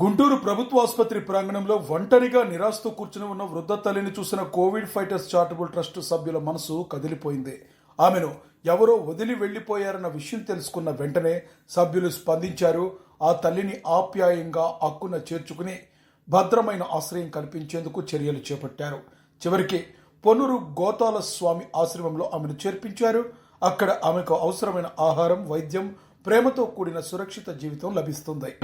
గుంటూరు ప్రభుత్వ ఆసుపత్రి ప్రాంగణంలో ఒంటరిగా నిరాశతో కూర్చుని ఉన్న వృద్ధ తల్లిని చూసిన కోవిడ్ ఫైటర్స్ చారిటబుల్ ట్రస్ట్ సభ్యుల మనసు కదిలిపోయింది. ఆమెను ఎవరో వదిలి వెళ్లిపోయారన్న విషయం తెలుసుకున్న వెంటనే సభ్యులు స్పందించారు. ఆ తల్లిని ఆప్యాయంగా అక్కున చేర్చుకుని భద్రమైన ఆశ్రయం కల్పించేందుకు చర్యలు చేపట్టారు. చివరికి పొన్నూరు గోతాల స్వామి ఆశ్రమంలో ఆమెను చేర్పించారు. అక్కడ ఆమెకు అవసరమైన ఆహారం, వైద్యం, ప్రేమతో కూడిన సురక్షిత జీవితం లభిస్తుంది.